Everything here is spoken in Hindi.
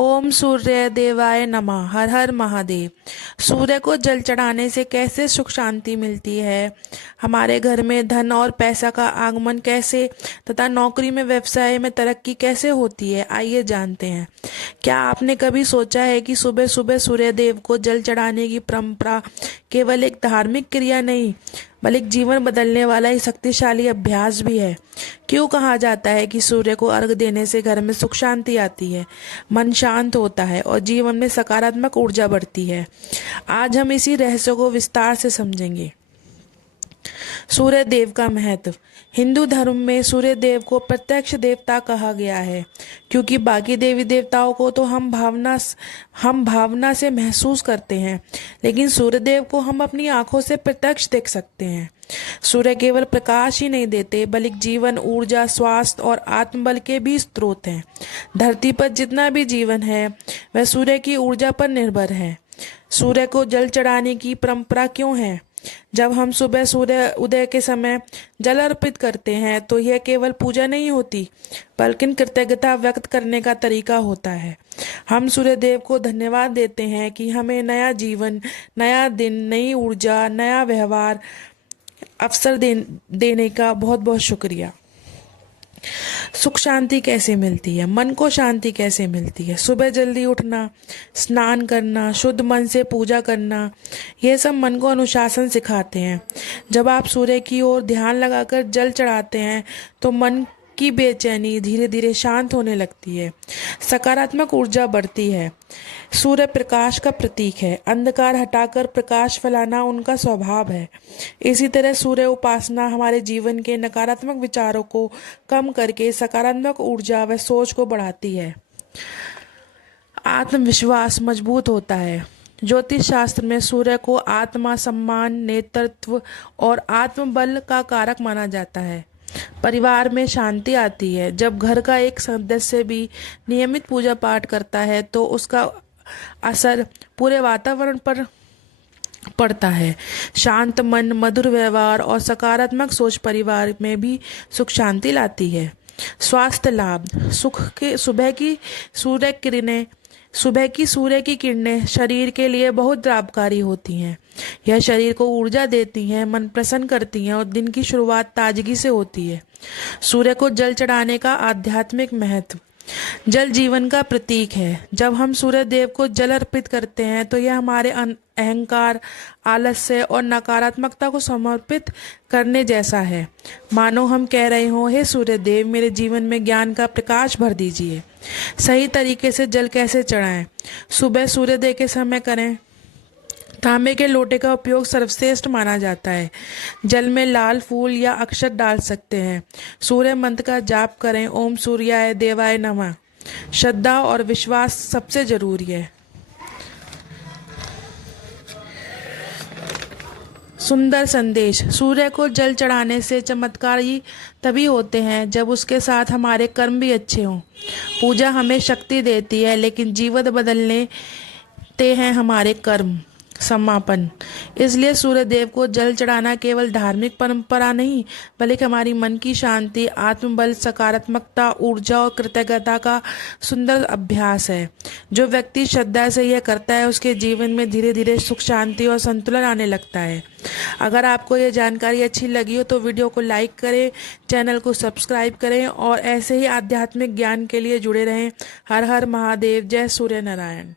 ओम सूर्य देवाय नमः। हर हर महादेव। सूर्य को जल चढ़ाने से कैसे सुख शांति मिलती है, हमारे घर में धन और पैसा का आगमन कैसे तथा नौकरी में व्यवसाय में तरक्की कैसे होती है, आइए जानते हैं। क्या आपने कभी सोचा है कि सुबह सुबह सूर्य देव को जल चढ़ाने की परंपरा केवल एक धार्मिक क्रिया नहीं बल्कि जीवन बदलने वाला ही शक्तिशाली अभ्यास भी है। क्यों कहा जाता है कि सूर्य को अर्घ देने से घर में सुख शांति आती है, मन शांत होता है और जीवन में सकारात्मक ऊर्जा बढ़ती है। आज हम इसी रहस्य को विस्तार से समझेंगे। सूर्य देव का महत्व। हिंदू धर्म में सूर्य देव को प्रत्यक्ष देवता कहा गया है, क्योंकि बाकी देवी देवताओं को तो हम भावना से महसूस करते हैं, लेकिन सूर्य देव को हम अपनी आंखों से प्रत्यक्ष देख सकते हैं। सूर्य केवल प्रकाश ही नहीं देते बल्कि जीवन, ऊर्जा, स्वास्थ्य और आत्मबल के भी स्रोत हैं। धरती पर जितना भी जीवन है वह सूर्य की ऊर्जा पर निर्भर है। सूर्य को जल चढ़ाने की परंपरा क्यों है? जब हम सुबह सूर्य उदय के समय जल अर्पित करते हैं तो यह केवल पूजा नहीं होती बल्कि कृतज्ञता व्यक्त करने का तरीका होता है। हम सूर्य देव को धन्यवाद देते हैं कि हमें नया जीवन, नया दिन, नई ऊर्जा, नया व्यवहार अवसर देने का बहुत बहुत शुक्रिया। सुख शांति कैसे मिलती है, मन को शांति कैसे मिलती है? सुबह जल्दी उठना, स्नान करना, शुद्ध मन से पूजा करना, यह सब मन को अनुशासन सिखाते हैं। जब आप सूर्य की ओर ध्यान लगाकर जल चढ़ाते हैं तो मन की बेचैनी धीरे धीरे शांत होने लगती है, सकारात्मक ऊर्जा बढ़ती है। सूर्य प्रकाश का प्रतीक है, अंधकार हटाकर प्रकाश फैलाना उनका स्वभाव है। इसी तरह सूर्य उपासना हमारे जीवन के नकारात्मक विचारों को कम करके सकारात्मक ऊर्जा व सोच को बढ़ाती है। आत्मविश्वास मजबूत होता है। ज्योतिष शास्त्र में सूर्य को आत्मा, सम्मान, नेतृत्व और आत्मबल का कारक माना जाता है। परिवार में शांति आती है। जब घर का एक सदस्य भी नियमित पूजा पाठ करता है तो उसका असर पूरे वातावरण पर पड़ता है। शांत मन, मधुर व्यवहार और सकारात्मक सोच परिवार में भी सुख शांति लाती है। स्वास्थ्य लाभ। सुबह की सूर्य की किरणें शरीर के लिए बहुत लाभकारी होती हैं। यह शरीर को ऊर्जा देती हैं, मन प्रसन्न करती हैं और दिन की शुरुआत ताजगी से होती है। सूर्य को जल चढ़ाने का आध्यात्मिक महत्व। जल जीवन का प्रतीक है। जब हम सूर्य देव को जल अर्पित करते हैं तो यह हमारे अहंकार, आलस्य और नकारात्मकता को समर्पित करने जैसा है। मानो हम कह रहे हों, हे सूर्य देव, मेरे जीवन में ज्ञान का प्रकाश भर दीजिए। सही तरीके से जल कैसे चढ़ाएं? सुबह सूर्योदय के समय करें। तांबे के लोटे का उपयोग सर्वश्रेष्ठ माना जाता है। जल में लाल फूल या अक्षत डाल सकते हैं। सूर्य मंत्र का जाप करें, ओम सूर्याय देवाय नमः। श्रद्धा और विश्वास सबसे जरूरी है। सुंदर संदेश। सूर्य को जल चढ़ाने से चमत्कार ही तभी होते हैं जब उसके साथ हमारे कर्म भी अच्छे हों। पूजा हमें शक्ति देती है, लेकिन जीवन बदलने ते हैं हमारे कर्म। समापन। इसलिए सूर्य देव को जल चढ़ाना केवल धार्मिक परंपरा नहीं बल्कि हमारी मन की शांति, आत्मबल, सकारात्मकता, ऊर्जा और कृतज्ञता का सुंदर अभ्यास है। जो व्यक्ति श्रद्धा से यह करता है उसके जीवन में धीरे धीरे सुख, शांति और संतुलन आने लगता है। अगर आपको यह जानकारी अच्छी लगी हो तो वीडियो को लाइक करें, चैनल को सब्सक्राइब करें और ऐसे ही आध्यात्मिक ज्ञान के लिए जुड़े रहें। हर हर महादेव। जय सूर्य नारायण।